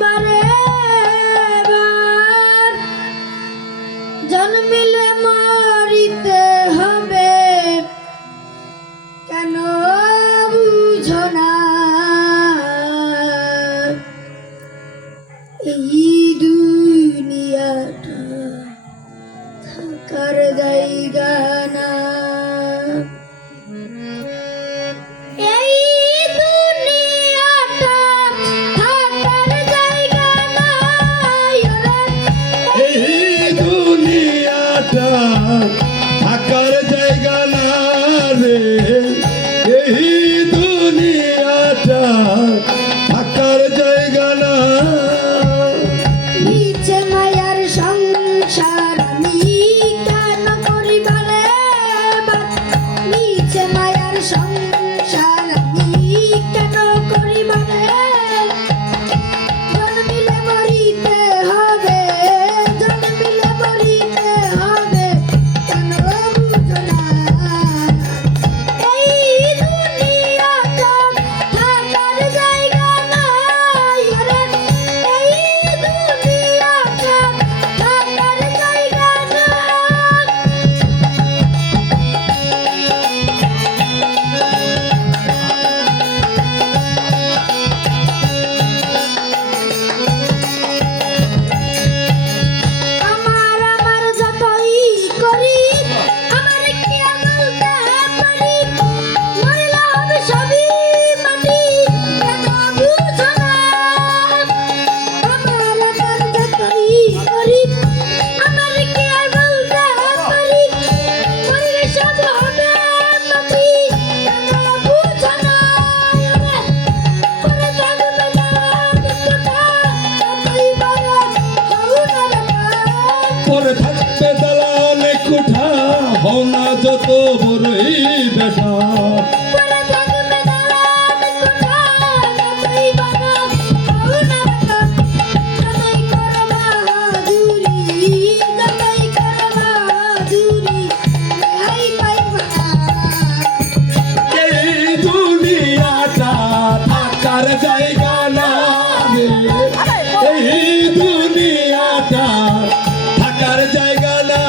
বারে জন্মিলে মরিতে হবে কেন বুঝো না এই দুনিয়াটা থাকার জায়গা না থাকার জায়গা না রে এই দুনিয়াটা থাকার জায়গা না নিচে মায়ার সংসার আমি কেন করিবারে নিচে মায়ার সংসার আমি কেন করিবারে জন্মিলে মরিতে হবে জন্মিলে মরিতে হবে কেন বুঝো না এই দুনিয়াটা থাকার জায়গা নাই রে এই দুনিয়াটা থাকার জায়গা না আমার যতই করি আমার কি বলতে পারি মরলে হবে সবই মাটি কেন বুঝো না আমার যতই করি আমার কি বলতে পারি মরলে সব হবে মাটি কেন বুঝো না পরে থাকবে না যতই বড় হও না পরে থাকবে দালানে কোঠা হও না যত বড়ই বেটা পরে থাকবে দালান কোঠা যতই বড় হও না যতই করো বাহাদুরি যতই করো বাহাদুরি রেহাই পাইবা না এই দুনিয়াটা থাকার জায়গা না রে এই দুনিয়াটা থাকার জায়গা না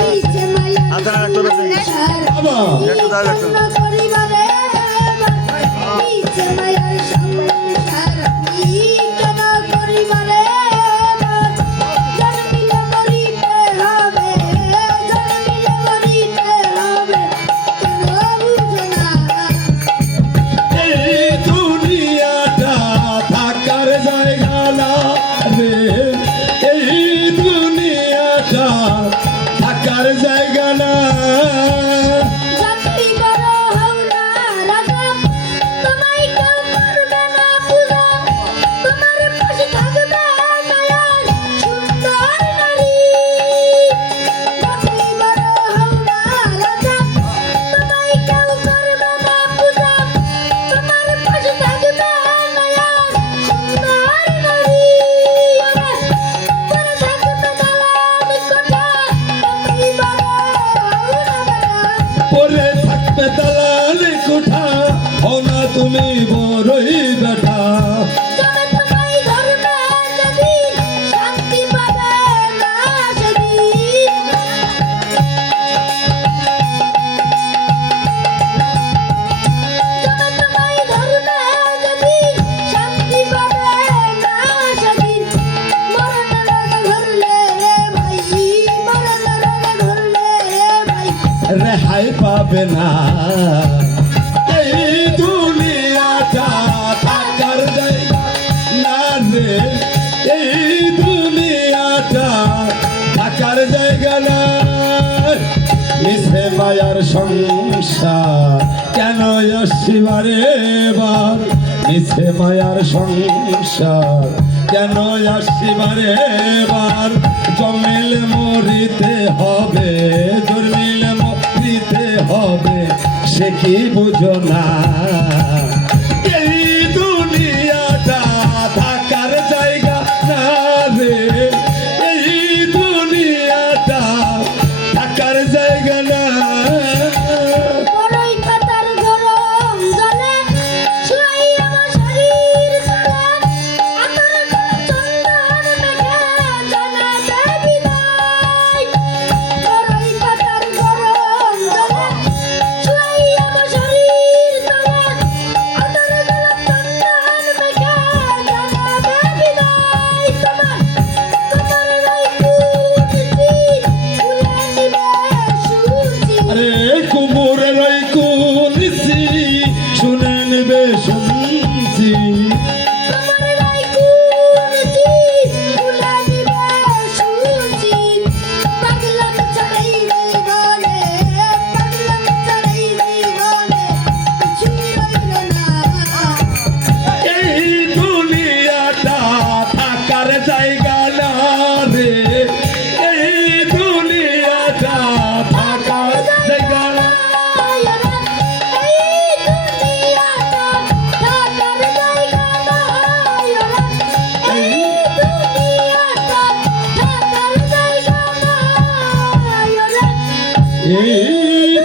নিচে মায়ার সংসার বাবা কেন করিবারে নিচে মায়ার সংসার আমি কেন করিবারে জন্মিলে মরিতে হবে জন্মিলে মরিতে হবে কেন বুঝো না এই দুনিয়াটা থাকার জায়গা না রে এই দুনিয়াটা থাকার জায়গা না যতই বড় হও না রাজা তোমায় কেউ করবে না পূজা তোমার পাশে থাকবে মায়ার সুন্দর নারী যতই বড় হও না রাজা তোমায় কেউ করবে না পূজা তোমার পাশে থাকবে মায়ার সুন্দর নারী পরে থাকবে দালান কোঠা যতই বড় হও না পরে থাকবে দালানে কোঠা হও না তুমি বড়ই বেটা তবে তোমায় ধরবে যেদিন শান্তি পাবে না সেদিন তবে তোমায় ধরবে যেদিন শান্তি পাবে না সেদিন মরণের আগে ধরলে রে ভাই মরণের আগে ধরলে রে ভাই রেহাই পাবে না এই দুনিয়াটা থাকার জায়গা না রে এই দুনিয়াটা থাকার জায়গা না মিশে মায়ার সংসার কেন আসিবারে বার মিশে মায়ার সংসার কেন আসিবারে বার জমিলে মরিতে হবে জন্মিলে মরিতে হবে সে কি বুঝো না এই দুনিয়াটা থাকার জায়গা না রে এই দুনিয়াটা থাকার জায়গা না বড়ই পাতার গরম জলে শুয়াই আমার শরীর তলে এই